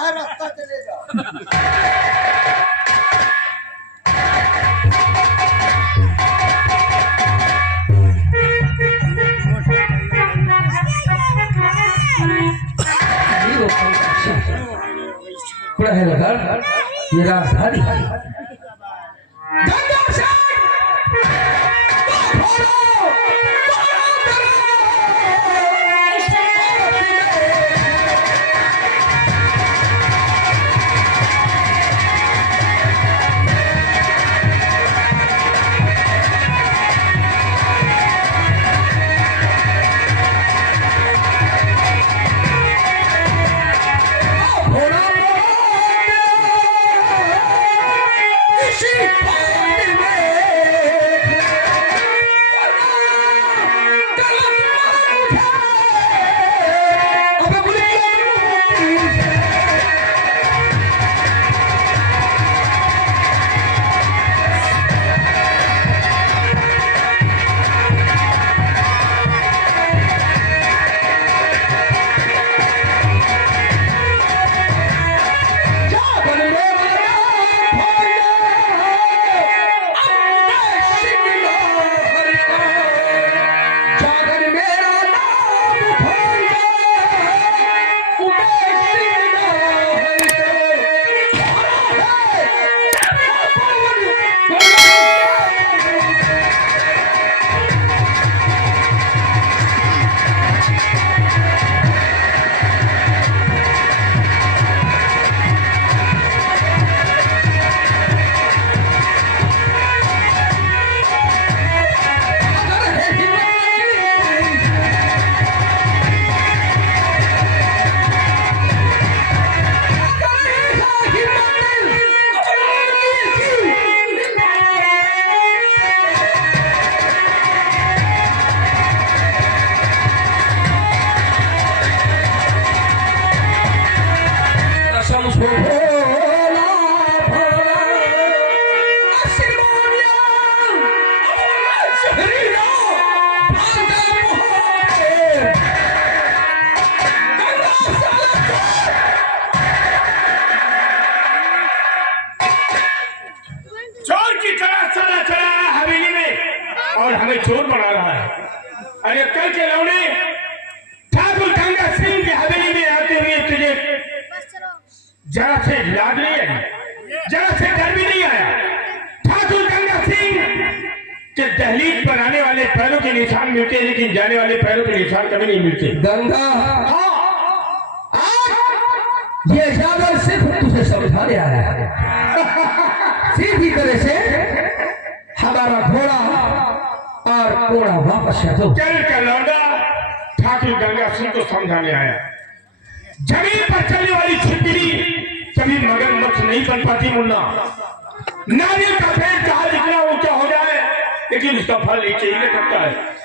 जहाँ रास्ता चलेगा। ये राजधानी और हमें चोर बना रहा है। अरे कल के लौड़े ठाकुर गंगा सिंह की हवेली में आते हुए तुझे जरा से याद नहीं आई, जरा से डर भी नहीं आया। ठाकुर गंगा सिंह के दहलीज पर आने वाले पैरों के निशान मिलते हैं, लेकिन जाने वाले पैरों के निशान कभी नहीं मिलते। गंगा ये जादर सिर्फ तुझे समझाने आया है। सीधी तरह से हमारा घोड़ा और कोड़ा वापस दो। कल का लौंडा ठाकुर गंगा सिंह को समझाने आया। जमीन पर चलने वाली छिपकली कभी मगरमच्छ नहीं बन पाती मुन्ना। नारियल का पेड़ चाहे जितना ऊंचा हो जाए, लेकिन उसका फल नीचे ही लटकता है।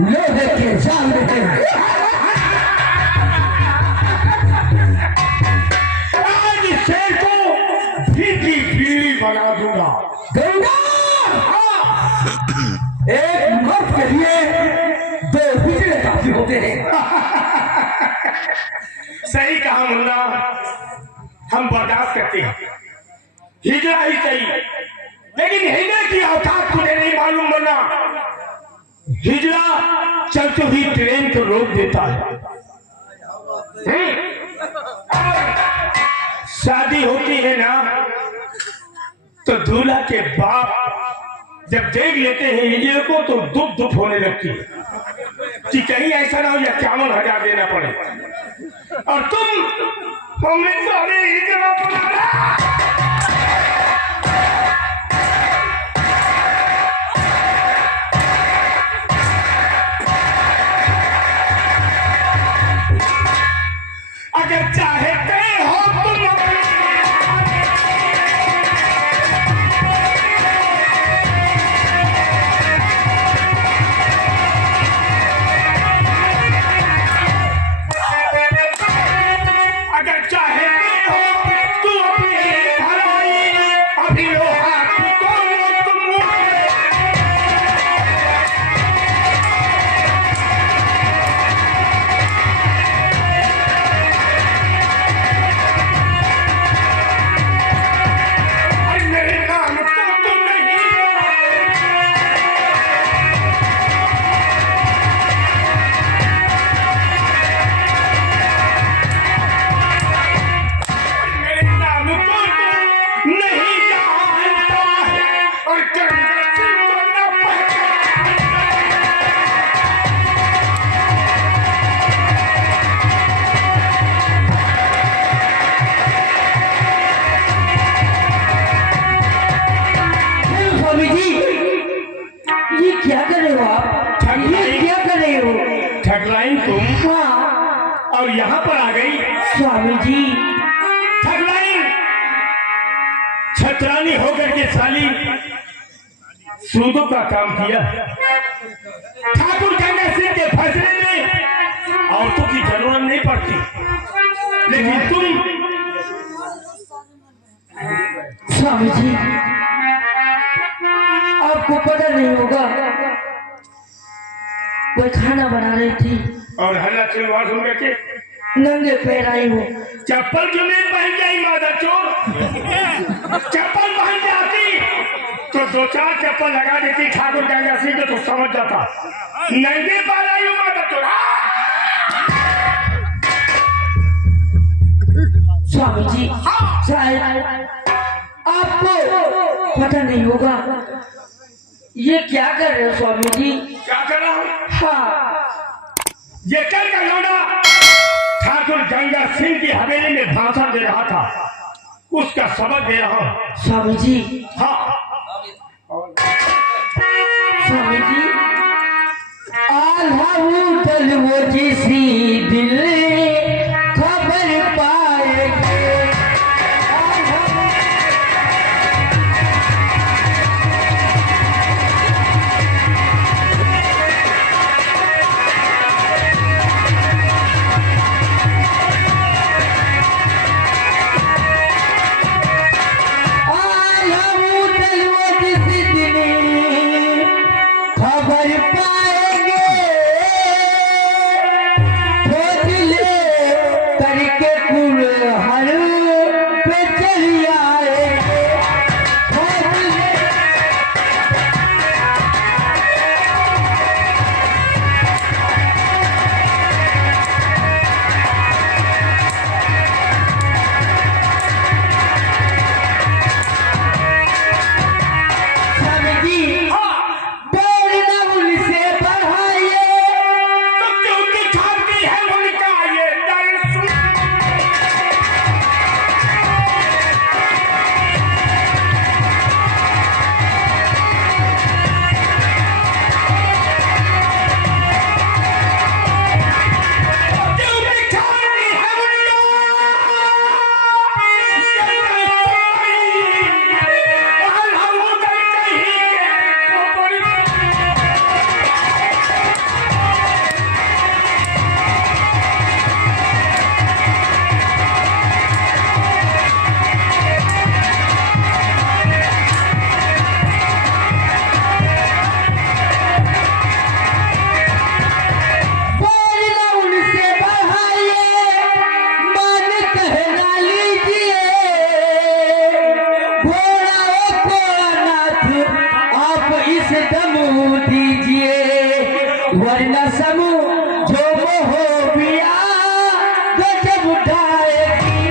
लोहे के जाल में है। आज शेर को भीगी बीड़ी बना दूंगा। गंगा एक मर्द के लिए दो बिजली काफी होते हैं। सही कहा मुन्ना, हम बर्दाश्त करते हैं, हिजरा ही सही, लेकिन हिजरा की औकात तुझे नहीं मालूम। मुन्ना, हिजरा चलते हुई ट्रेन को रोक देता है। शादी होती है ना तो दूल्हा के बाप जब देख लेते हैं हिजरे को तो दुख दुख होने लगती है कि कहीं ऐसा ना हो या 51,000 देना पड़े। और तुम हमने सारे हिजरा अगर चाहते हो तुम तुम और यहाँ पर आ गई। स्वामी जी ठगलाइन छतरानी होकर के साली सूदों का काम किया। ठाकुर गंगा सिंह के फैसले में औरतों की जरूरत नहीं पड़ती, लेकिन तुम स्वामी जी आपको पता नहीं होगा, कोई खाना बना रही थी और हल्ला चिल्लाहट सुन के नंगे पैर आई हूँ। चप्पल क्यों नहीं पहन के आई मादा चोर? चप्पल पहन के आती तो 2-4 चप्पल लगा देती ठाकुर गंगा सिंह को, तो समझ जाता। नंगे पैर आई हूँ मादा चोर। स्वामी जी शायद आपको पता नहीं होगा, ये क्या कर रहे हो स्वामी जी? क्या कर रहा हूँ? हाँ, ये कल का लौंडा ठाकुर गंगा सिंह की हवेली में भाषण दे रहा था, उसका सबक दे रहा हूँ। स्वामी जी हाँ स्वामी जी, आल्हा उठल वो जिसी दिल खबर पाएंगे। बढ़ा वरना समू जो हो बिया गजब उठाएगी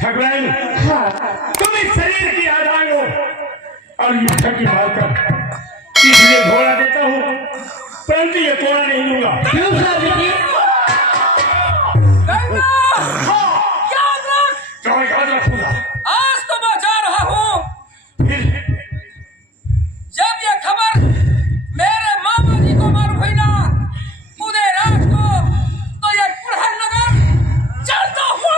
ठगराई तुम इस शरीर की आधार हो और ये छठी मारकर इसलिए घोड़ा देता हूँ परंतु ये कोड़ा नहीं दूंगा। क्यों स्वामी जी? याद रखूंगा। आज तो मैं जा रहा हूँ। फिर जब ये खबर मेरे मामा जी को मालूम हुई ना उदय रात को तो ये कुल्हड़ नगर चलता हुआ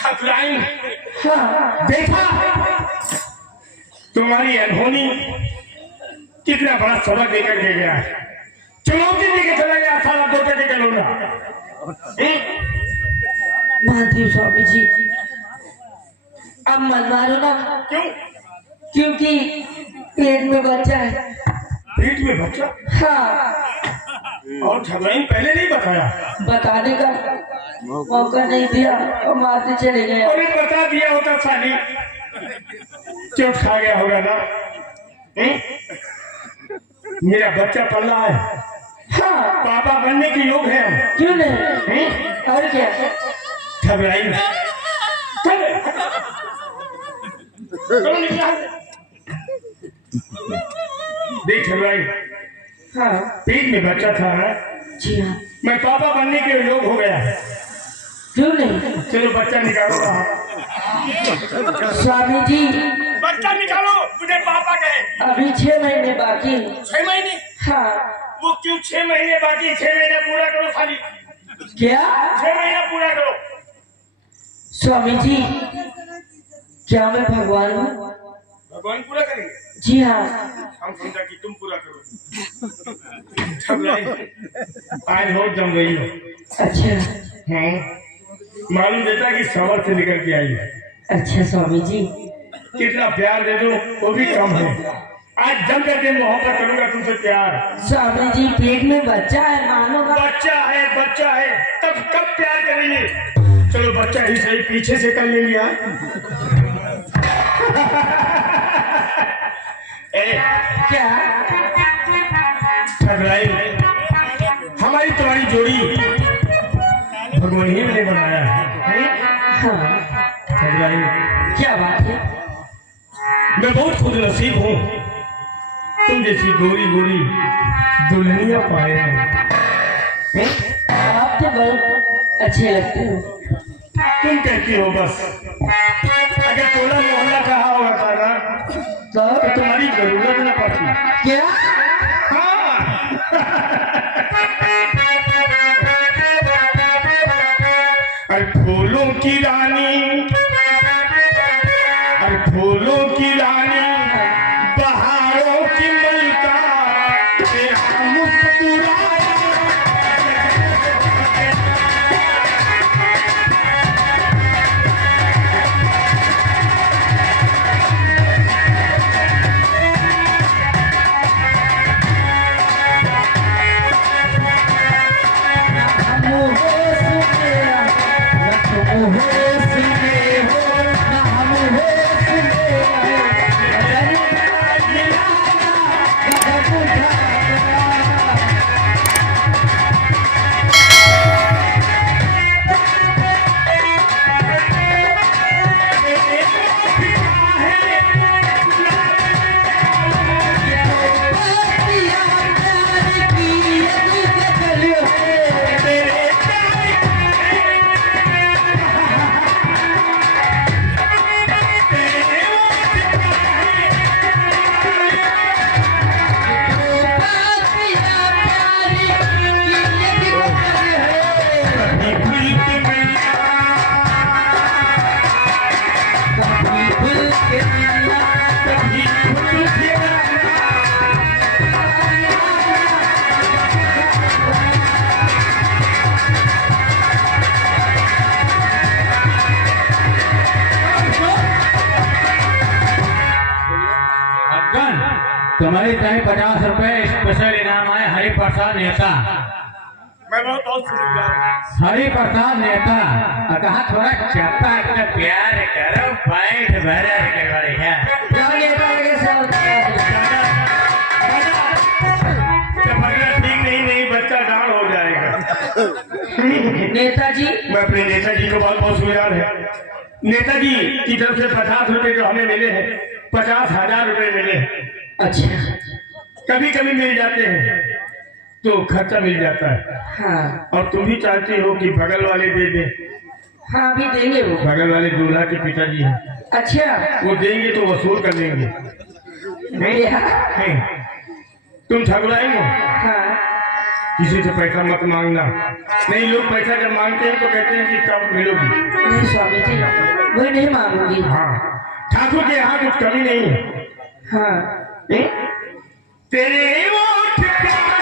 ठगराई देखा तुम्हारी अनहोनी कितना बड़ा सबक देकर के गया है। चुनौती देकर चला गया सारा दो टके का लोना। मानती हूँ स्वामी जी, अब मत मारो ना। क्यों? क्योंकि पेट में बच्चा है। पेट में बच्चा? हाँ। और ठगराई पहले नहीं बताया? बताने का मौका नहीं दिया और मारते चले गए। अरे बता दिया होता साली चोट खा गया होगा ना। मेरा बच्चा पल रहा है। हाँ। पापा बनने के योग है हम। क्यों नहीं? और क्या? ठगराई देख ठगराई, हाँ। पेट में बच्चा था। जी हाँ। मैं पापा बनने के योग हो गया। क्यों नहीं? चलो बच्चा निकालो। स्वामी जी बच्चा निकालो, मुझे पापा कहे। अभी 6 महीने बाकी। 6 महीने? हाँ। वो क्यों 6 महीने बाकी? 6 महीने पूरा करो खाली। क्या? 6 महीना पूरा करो। स्वामी जी क्या मैं भगवान हूँ? भगवान पूरा करेंगे? जी हाँ। हम समझा कि तुम पूरा करो। ठगराई आज बहुत जम गई हो। अच्छा। मालूम देता कि सवर से निकल के आई। अच्छा स्वामी जी। कितना प्यार दे दो वो भी कम है। आज जम करके मोहब्बत करूंगा तुमसे प्यार। स्वामी जी पेट में बच्चा है, मानो बच्चा है तब कब प्यार करेंगे? चलो बच्चा ही सही, पीछे से कर ले लिया। क्या? ठगराई हमारी तुम्हारी जोड़ी भगवान ही ने बनाया है। हाँ। ठगराई क्या बात है? मैं बहुत खुद नसीब हूँ, तुम जैसी गोरी गोरी दुल्हनियां पाए हैं। आप तो बहुत अच्छे लगते हो। तुम कहती हो बस। अगर टोला मोहल्ला कहा होता ना तो तुम्हारी जरूरत न पड़ती। क्या? फूलों की रानी, फूलों की रानी, बहारों की मलिका, तेरा मुस्कुराया। हो तुम्हारी तरह 50 रुपए स्पेशल इनाम है हरि प्रसाद नेता। मैं बहुत सुनूंगा। हरि प्रसाद नेता कहा थोड़ा चप्पा का प्यार करो पैंट भरा के बढ़िया ठीक नहीं बच्चा डाल हो जाएगा। नेताजी मैं अपने नेताजी को बहुत बहुत शुक्रियार है। नेताजी की तरफ से 50 रुपए जो हमें मिले हैं 50,000 रुपए मिले हैं। अच्छा कभी कभी मिल जाते हैं तो खर्चा मिल जाता है। हाँ और तुम भी चाहती हो कि बगल वाले दे दे। हाँ अभी देंगे वो। बगल वाले दूल्हा के पिताजी हैं, अच्छा वो देंगे तो वसूल कर लेंगे। नहीं, तुम ठगलाएंगे हाँ किसी से पैसा मत मांगना। नहीं, लोग पैसा जब मांगते हैं तो कहते हैं कि कब मिलोगी। नहीं स्वामी जी वही नहीं मांगूंगी। हाँ, ठाकुर के यहाँ कुछ कमी नहीं है। हाँ तेरे ओठ प्यार